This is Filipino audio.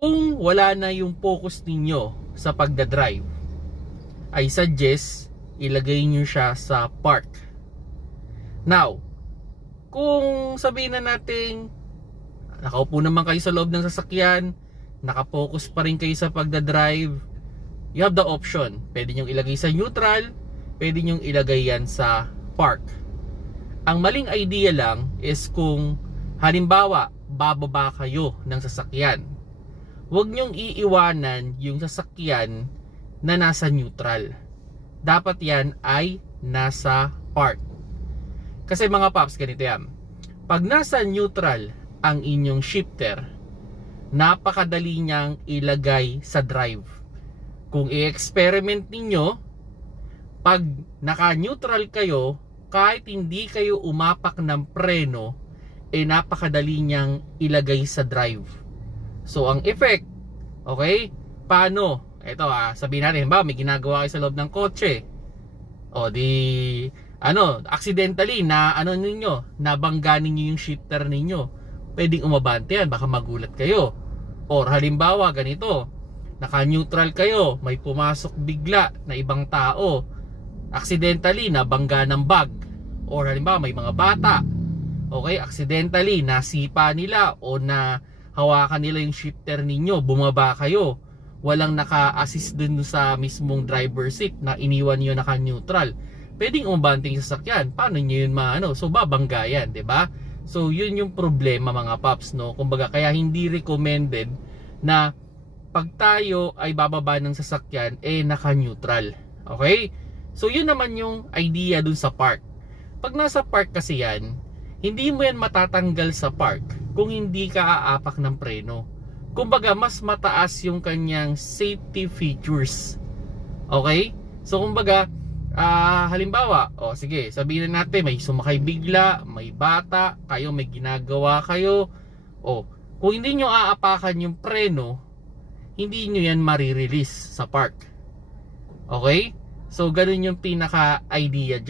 Kung wala na yung focus ninyo sa pagdadrive, I suggest ilagay nyo siya sa park. Now, kung sabihin na natin nakaupo naman kayo sa loob ng sasakyan, nakapokus pa rin kayo sa pagdadrive, you have the option. Pwede nyong ilagay sa neutral, pwede nyong ilagay yan sa park. Ang maling idea lang is kung halimbawa bababa kayo ng sasakyan, huwag nyong iiwanan yung sasakyan na nasa neutral. Dapat yan ay nasa park. Kasi mga paps, ganito yan. Pag nasa neutral ang inyong shifter, napakadali niyang ilagay sa drive. Kung i-experiment ninyo, pag naka-neutral kayo, kahit hindi kayo umapak ng preno, napakadali niyang ilagay sa drive. So ang effect, okay, paano? Ito sabihin natin, ba may ginagawa kayo sa loob ng kotse, o di accidentally na nabangga ninyo yung shifter ninyo, pwedeng umabante yan, baka magulat kayo. Or halimbawa ganito, naka-neutral kayo, may pumasok bigla na ibang tao, accidentally nabangga ng bag. Or halimbawa may mga bata, okay, accidentally nasipa nila o na hawakan nila yung shifter ninyo, bumaba kayo, walang naka-assist dun sa mismong driver seat na iniwan nyo naka-neutral, pwedeng umabanting sasakyan. Paano nyo yun so babangga yan, diba? So yun yung problema mga paps, no? Kumbaga kaya hindi recommended na pag tayo ay bababa ng sasakyan naka-neutral. Okay? So yun naman yung idea dun sa park. Pag nasa park kasi yan, hindi mo yan matatanggal sa park kung hindi ka aapak ng preno. Kumbaga mas mataas yung kanyang safety features. Okay? So kumbaga halimbawa, sige, sabihin na natin may sumakay bigla, may bata, kayo may ginagawa kayo, kung hindi nyo aapakan yung preno, hindi nyo yan marirelease sa park. Okay? So ganun yung pinaka idea dyan.